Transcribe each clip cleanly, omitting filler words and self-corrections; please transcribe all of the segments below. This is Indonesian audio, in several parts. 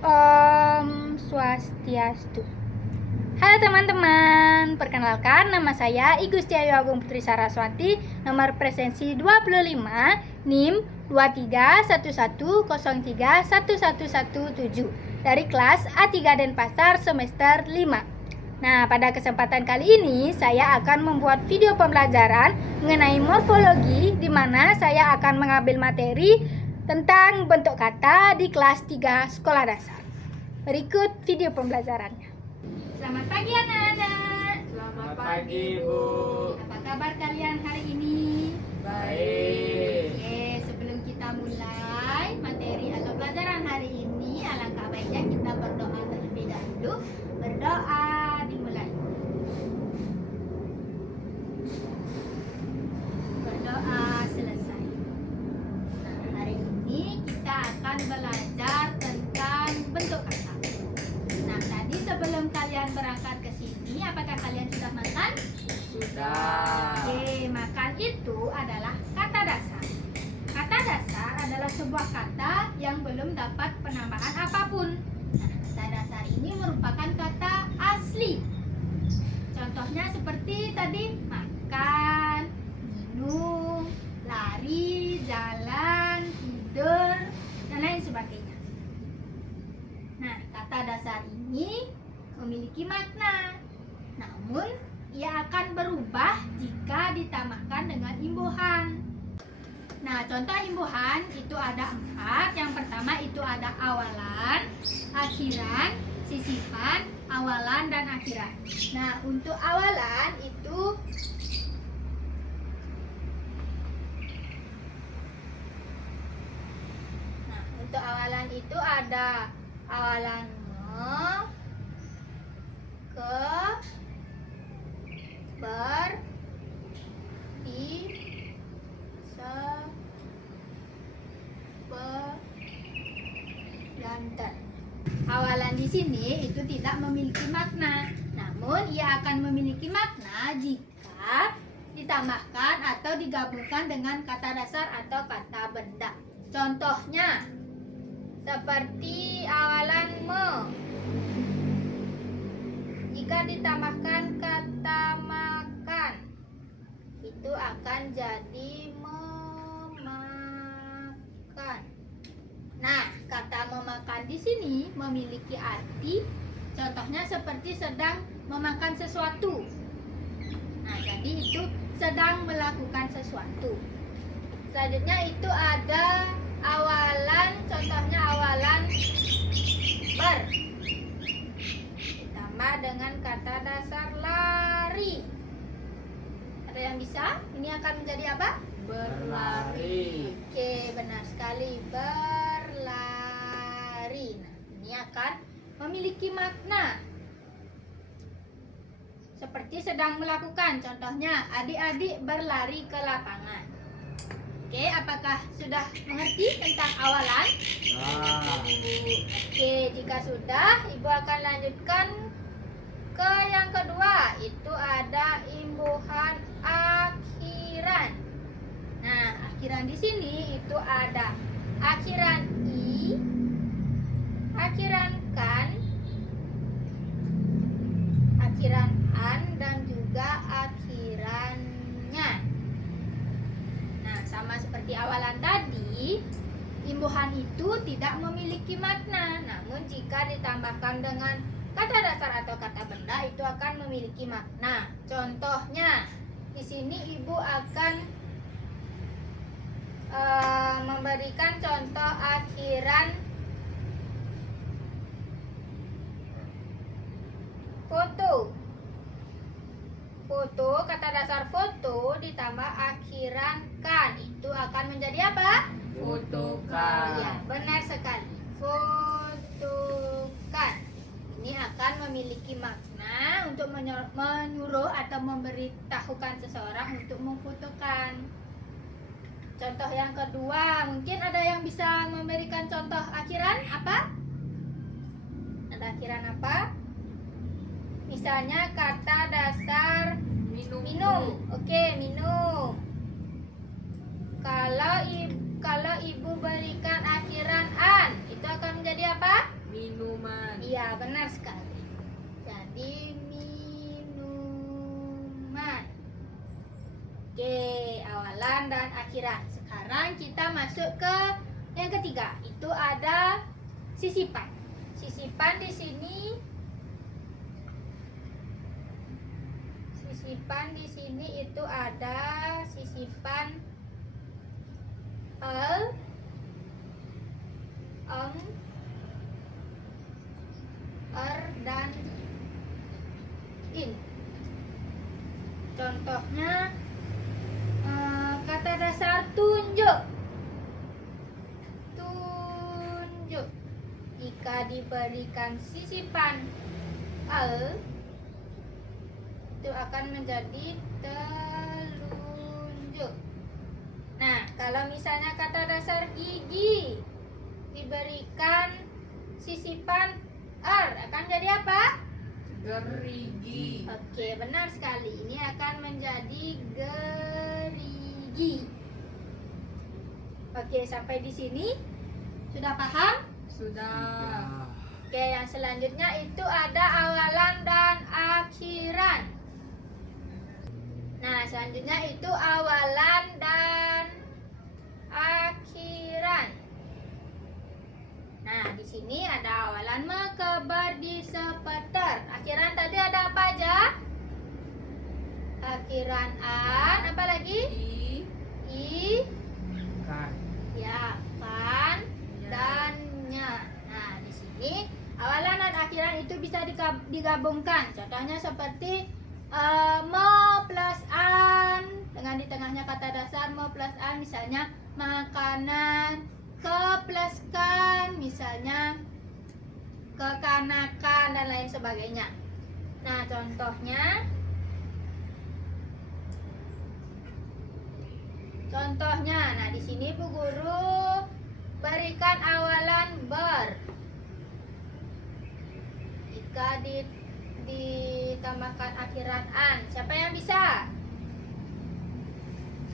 Om Swastiastu. Halo teman-teman, perkenalkan nama saya I Gustiayu Agung Putri Saraswati, nomor presensi 25, NIM 2311031117 dari kelas A3 Denpasar semester 5. Nah, pada kesempatan kali ini saya akan membuat video pembelajaran mengenai morfologi, di mana saya akan mengambil materi tentang bentuk kata di kelas 3 sekolah dasar. Berikut video pembelajarannya. Selamat pagi anak-anak. Selamat pagi, Bu. Apa kabar kalian hari ini? Baik. Oke, sebelum kita mulai materi atau pelajaran hari ini, alangkah baiknya kita berdoa terlebih dahulu. Berdoa dimulai. Berdoa selesai. Nah, hari ini kita akan belajar tentang bentuk kata. Nah, tadi sebelum kalian berangkat ke sini, apakah kalian sudah makan? Sudah. Oke, makan itu adalah kata dasar. Kata dasar adalah sebuah kata yang belum dapat penambahan apapun. Nah, kata dasar ini merupakan kata asli. Contohnya seperti tadi, makan, minum, lari, jalan, tidur, dan lain sebagainya. Nah, kata dasar ini memiliki makna. Namun, ia akan berubah jika ditambahkan dengan imbuhan. Nah, contoh imbuhan itu ada 4. Yang pertama itu ada awalan, akhiran, sisipan, awalan, dan akhiran. Nah, untuk awalan itu ada awalan me, ke, ber, di, se, be, dan ter. Awalan di sini itu tidak memiliki makna, namun ia akan memiliki makna jika ditambahkan atau digabungkan dengan kata dasar atau kata benda. Contohnya seperti awalan me, jika ditambahkan kata makan itu akan jadi memakan. Nah, kata memakan di sini memiliki arti, contohnya seperti sedang memakan sesuatu. Nah, jadi itu sedang melakukan sesuatu. Selanjutnya itu ada awalan, contohnya awalan ber ditambah dengan kata dasar lari. Ada yang bisa? Ini akan menjadi apa? Berlari. Oke, benar sekali, berlari. Nah, ini akan memiliki makna seperti sedang melakukan. Contohnya, adik-adik berlari ke lapangan. Oke, apakah sudah mengerti tentang awalan? Oke, jika sudah, Ibu akan lanjutkan ke yang kedua. Itu ada imbuhan akhiran. Nah, akhiran di sini itu ada akhiran i, akhiran kan, akhiran an, dan juga akhirannya. Nah, sama seperti awalan tadi, imbuhan itu tidak memiliki makna. Namun jika ditambahkan dengan kata dasar atau kata benda itu akan memiliki makna. Contohnya, di sini Ibu akan memberikan contoh akhiran foto. Foto, kata dasar foto ditambah akhiran kan, itu akan menjadi apa? Fotokan. Ya, benar sekali. Fotokan. Ini akan memiliki makna untuk menyuruh atau memberitahukan seseorang untuk memfotokan. Contoh yang kedua, mungkin ada yang bisa memberikan contoh akhiran apa? Ada akhiran apa? Misalnya kata dasar minum. Oke, minum. Kalau ibu berikan akhiran an, itu akan menjadi apa? Minum. Iya, benar sekali. Jadi minuman. Oke, awalan dan akhiran. Sekarang kita masuk ke yang ketiga. Itu ada sisipan. Sisipan di sini. Sisipan di sini itu ada sisipan el, dan in. Contohnya kata dasar tunjuk. Tunjuk. Jika diberikan sisipan al, itu akan menjadi telunjuk. Nah, kalau misalnya kata dasar gigi diberikan sisipan R, akan jadi apa? Gerigi. Oke, benar sekali. Ini akan menjadi gerigi. Oke, sampai di sini sudah paham? Sudah. Oke, yang selanjutnya itu ada awalan dan akhiran. Nah, selanjutnya itu awalan dan akhiran. Nah, di sini ada awalan mekebar di sepeter. Akhiran tadi ada apa aja? Akhiran an, apa lagi? I, Kan. ya, kan, dan nya. Nah, di sini awalan dan akhiran itu bisa digabungkan. Contohnya seperti me plus an, dengan di tengahnya kata dasar me plus an, misalnya makanan, ke plus kan, misalnya kekanakan, dan lain sebagainya. Nah, contohnya, nah di sini Bu Guru berikan awalan ber. Jika ditambahkan akhiran an, siapa yang bisa?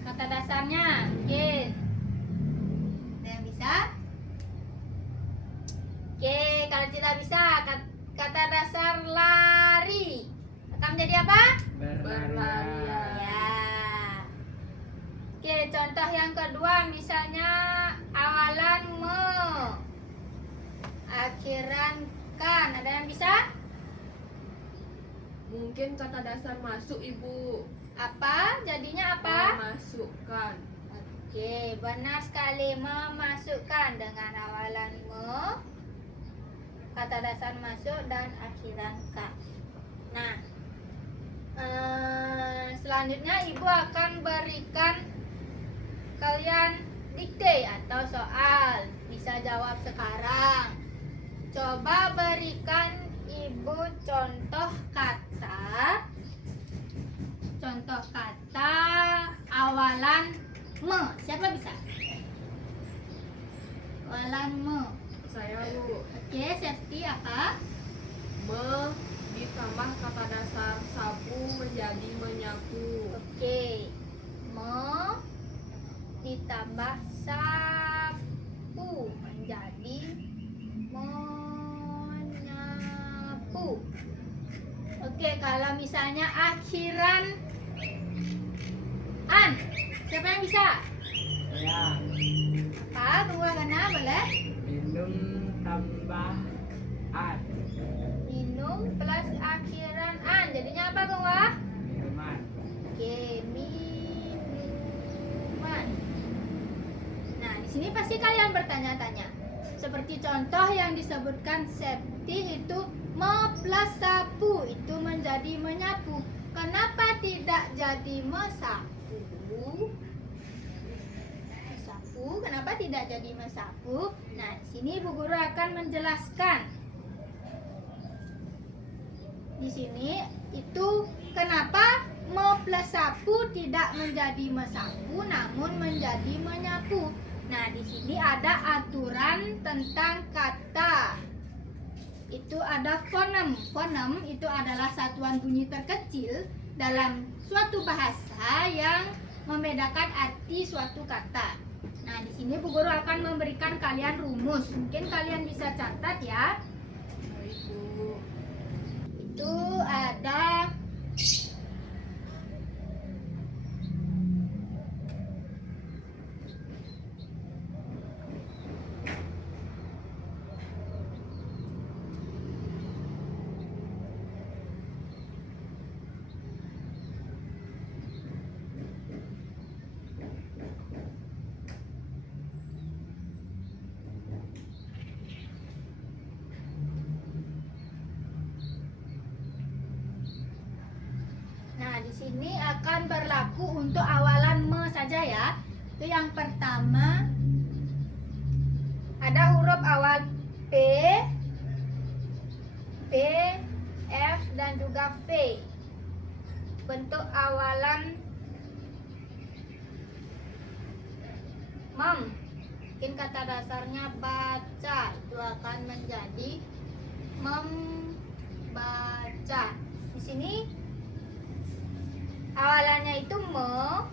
Kata dasarnya, mungkin. Ada yang bisa? Oke, kalau tidak bisa, kata dasar lari akan menjadi apa? Berlarian. Ya. Oke, contoh yang kedua, misalnya awalan me, akhiran kan. Ada yang bisa? Mungkin kata dasar masuk, Ibu. Apa? Jadinya apa? Memasukkan. Oke, benar sekali, memasukkan dengan awalan me, kata dasar masuk, dan akhiran ka. Nah, selanjutnya Ibu akan berikan kalian dikte atau soal. Bisa jawab sekarang. Coba berikan Ibu contoh kata awalan me. Siapa bisa? Awalan me. Saya, Bu. Oke, Septi apa? Me ditambah kata dasar sapu menjadi menyapu. Oke. Me ditambah sapu menjadi menyapu. Oke, kalau misalnya akhiran an, siapa yang bisa? Ya. Apa? Dua mana boleh? Minum tambah an. Minum plus akhiran an, jadinya apa Gongwa? Minuman. Oke, minuman. Nah, di sini pasti kalian bertanya-tanya. Seperti contoh yang disebutkan Septi itu me plus sapu itu menjadi menyapu. Kenapa tidak jadi mesapu? Mesapu, kenapa tidak jadi mesapu? Nah, di sini Bu Guru akan menjelaskan. Di sini itu kenapa me plus sapu tidak menjadi mesapu namun menjadi menyapu. Nah, di sini ada aturan tentang kata. Itu ada fonem. Fonem itu adalah satuan bunyi terkecil dalam suatu bahasa yang membedakan arti suatu kata. Nah, di sini Bu Guru akan memberikan kalian rumus. Mungkin kalian bisa catat ya. di sini akan berlaku untuk awalan me saja ya. Itu yang pertama ada huruf awal P, F dan juga V. Bentuk awalan mem. Mungkin kata dasarnya baca, itu akan menjadi membaca. Di sini awalannya itu me,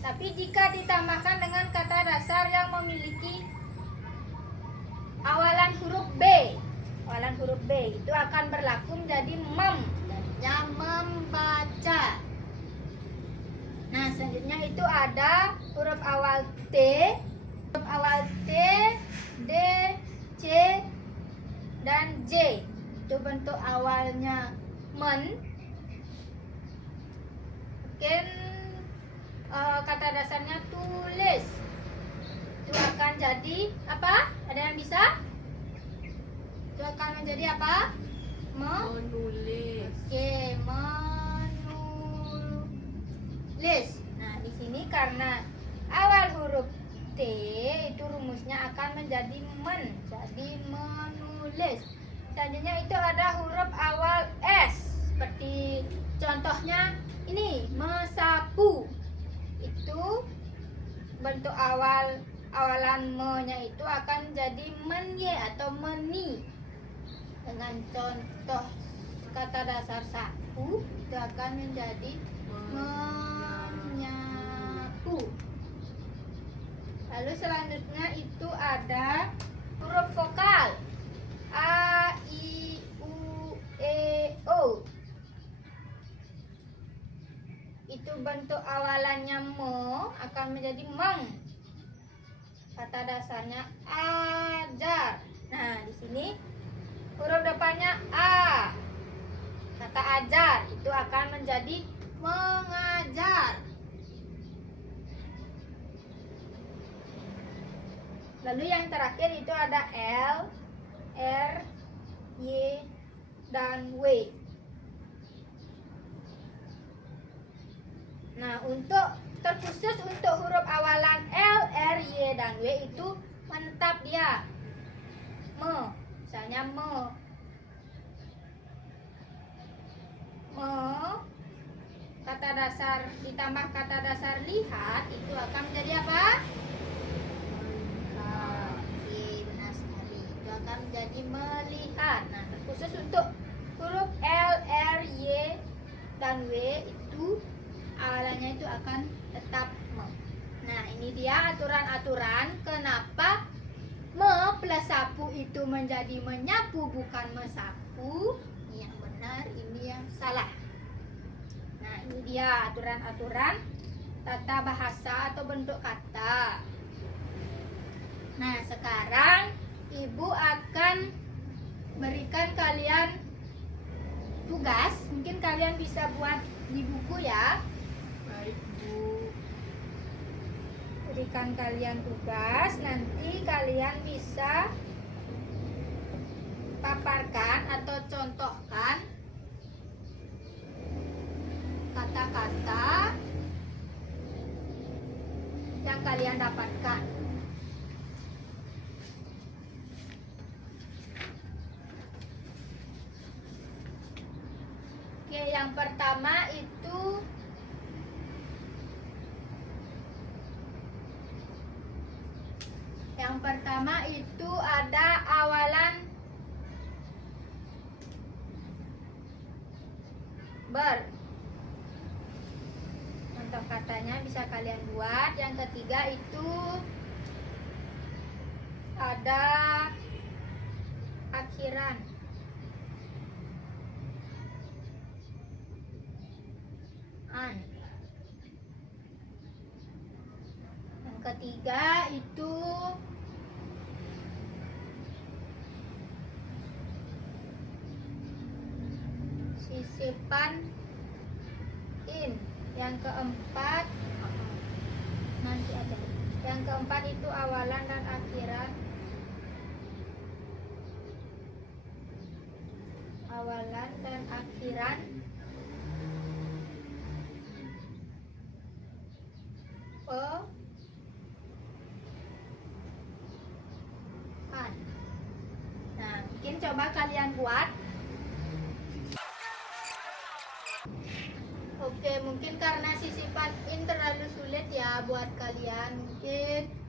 tapi jika ditambahkan dengan kata dasar yang memiliki awalan huruf B, itu akan berlaku menjadi mem, jadinya membaca. Nah, selanjutnya itu ada huruf awal T, D, C, dan J. Itu bentuk awalnya men. Mungkin kata dasarnya tulis. Itu akan jadi apa? Ada yang bisa? Itu akan menjadi apa? Menulis. Oke, menulis. Nah, di sini karena awal huruf T itu rumusnya akan menjadi men, jadi menulis. Selanjutnya itu ada huruf awal S, seperti contohnya ini, mesapu. Itu bentuk awalan me-nya itu akan menjadi menye atau meni. Dengan contoh kata dasar sapu itu akan menjadi menyapu. Lalu selanjutnya itu ada huruf vokal A, I, U, E, O. Itu bentuk awalannya mo akan menjadi meng. Kata dasarnya ajar. Nah, di sini huruf depannya A. Kata ajar itu akan menjadi mengajar. Lalu yang terakhir itu ada L, R, Y, dan W. Nah, terkhusus untuk huruf awalan L, R, Y, dan W itu menetap dia. Me, misalnya me, kata dasar ditambah kata dasar lihat itu akan menjadi apa? Menjadi melihat. Nah, terkhusus untuk huruf L, R, Y, dan W itu awalannya itu akan tetap me. Nah, ini dia aturan-aturan kenapa me plus sapu itu menjadi menyapu bukan mesapu. Ini yang benar, ini yang salah. Nah, ini dia aturan-aturan tata bahasa atau bentuk kata. Nah, sekarang Ibu akan berikan kalian tugas. Mungkin kalian bisa buat di buku ya. Baik, Bu. Berikan kalian tugas. Nanti kalian bisa paparkan atau contohkan kata-kata yang kalian dapatkan. Oke, yang pertama itu ada awalan ber. Contoh katanya bisa kalian buat. Yang ketiga itu ada akhiran. Yang ketiga itu sisipan in. Yang keempat nanti aja. Yang keempat itu awalan dan akhiran. Awalan dan akhiran an. Nah, mungkin coba kalian buat. Oke, mungkin karena sisipan in terlalu sulit ya buat kalian. Mungkin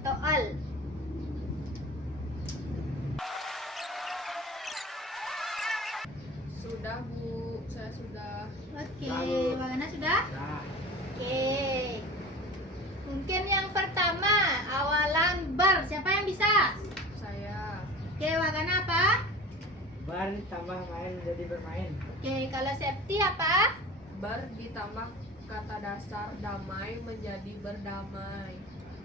atau al. Sudah Bu, saya sudah. Oke, Lalu. Wagana sudah? Nah, Oke. Mungkin yang pertama awalan bar. Siapa yang bisa? Saya. Oke, Wagana apa? bar ditambah main menjadi bermain. Oke, kalau Septi apa? Ber ditambah kata dasar damai menjadi berdamai.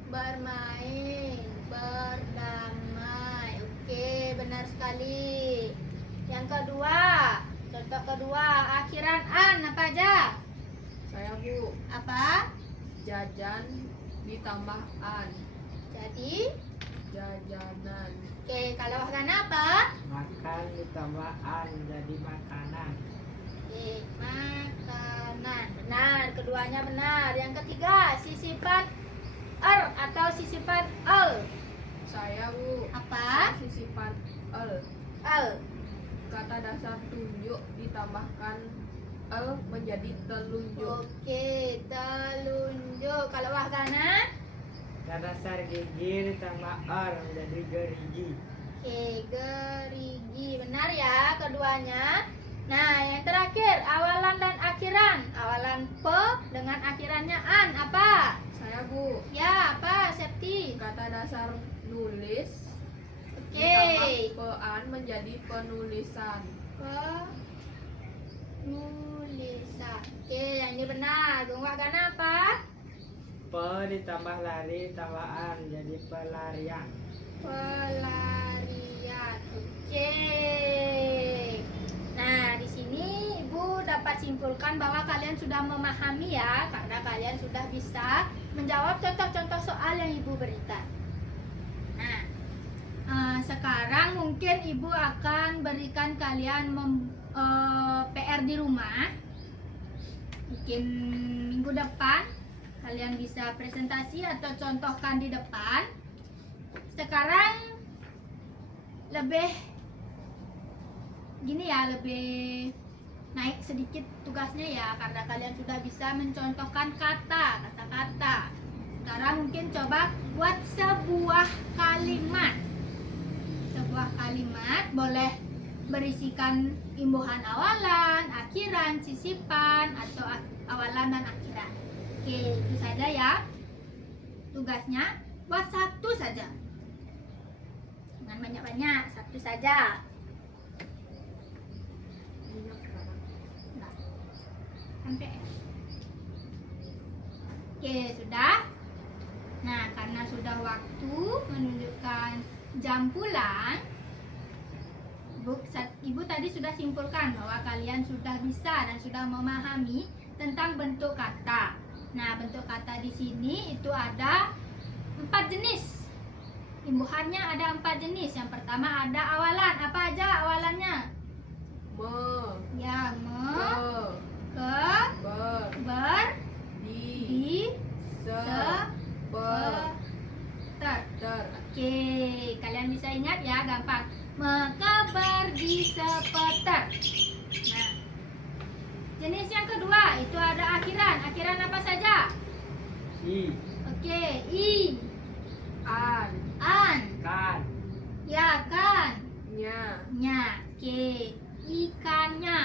Bermain, berdamai. Oke, benar sekali. Yang kedua, contoh kedua, akhiran an apa aja? Saya Bu. Apa? Jajan ditambah an. Jadi, Jajanan. oke, kalau Wagana apa? Makan ditambah an menjadi makanan. Oke, makanan. Benar, keduanya benar. Yang ketiga, sisipan atau sisipan Saya Bu. Apa? Sisipan el. Al. Kata dasar tunjuk ditambahkan el menjadi telunjuk. Oke, telunjuk. Kalau Wahgana? Kata dasar gigi ditambah menjadi gerigi. Oke, gerigi. Benar ya keduanya. Nah, yang terakhir, awalan dan akhiran. Awalan pe dengan akhirannya an. Apa? Saya Bu. Ya, apa? Septi. Kata dasar nulis Oke. ditambah pean menjadi penulisan. Penulisan. Oke, yang ini benar. Gung Wahgana apa? Pe ditambah lari tambah an jadi pelarian. Pelarian. Oke. Nah, di sini Ibu dapat simpulkan bahwa kalian sudah memahami ya, karena kalian sudah bisa menjawab contoh-contoh soal yang Ibu berikan. Nah, sekarang mungkin Ibu akan berikan kalian PR di rumah. Mungkin minggu depan kalian bisa presentasi atau contohkan di depan. Sekarang lebih gini ya, lebih naik sedikit tugasnya ya, karena kalian sudah bisa mencontohkan kata-kata. Sekarang mungkin coba buat sebuah kalimat. Sebuah kalimat boleh berisikan imbuhan awalan, akhiran, sisipan, atau awalan dan akhiran. Oke, itu saja ya tugasnya. Buat satu saja, jangan banyak-banyak, satu saja. Nah, sampai. Oke, sudah. Nah, karena sudah waktu menunjukkan jam pulang, Ibu tadi sudah simpulkan bahwa kalian sudah bisa dan sudah memahami tentang bentuk kata. Nah, bentuk kata di sini itu ada 4 jenis. Imbuhannya ada 4 jenis. Yang pertama ada awalan. Apa aja awalannya? Me, Ya, ke, ke, ber, ber, di, di, se, pe, ter. ter. Oke, kalian bisa ingat ya, gampang. Mekabar di sepeter. Nah, jenis yang kedua itu ada akhiran. Akhiran apa saja? I, Oke, i, An, an, kan, ya kan, nya, nya. Oke, ikannya.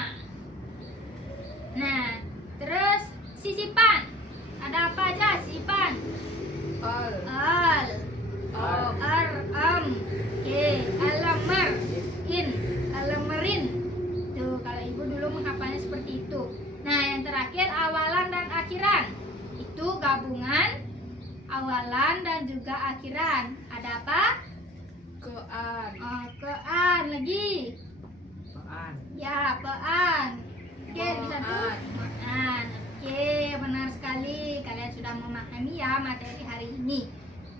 Nah, terus sisipan. Ada apa aja sisipan? el, Al, om, oke, alamer, alamerin. Tuh, kalau Ibu dulu menghafalnya seperti itu. Nah, yang terakhir awalan dan akhiran. Itu gabungan awalan dan juga akhiran. Ada apa? kean, Kean lagi. pean, Ya, pean. Oke, bisa tuh. Mean. Mean. Oke, benar sekali. Kalian sudah memahami ya materi hari ini.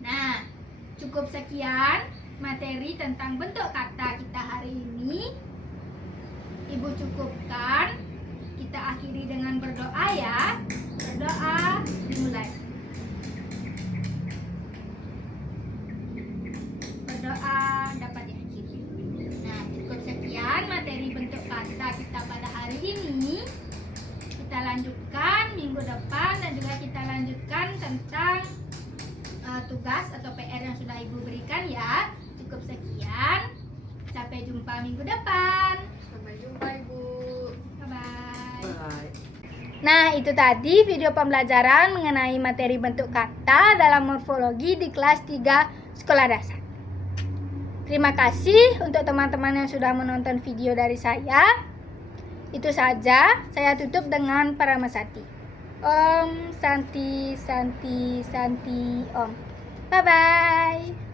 Nah, cukup sekian materi tentang bentuk kata kita hari ini. Ibu cukupkan. Kita akhiri dengan berdoa ya. Berdoa dimulai. Berdoa dapat diakhiri. Nah, cukup sekian materi bentuk kata kita pada hari ini. Kita lanjutkan minggu depan dan juga kita lanjutkan tentang tugas atau PR yang sudah Ibu berikan ya. Cukup sekian. Sampai jumpa minggu depan. Sampai jumpa Ibu. Bye-bye. Bye. Nah, itu tadi video pembelajaran mengenai materi bentuk kata dalam morfologi di kelas 3 sekolah dasar. Terima kasih untuk teman-teman yang sudah menonton video dari saya. Itu saja, saya tutup dengan Paramasati. Om Santi Santi Santi Om. Bye-bye.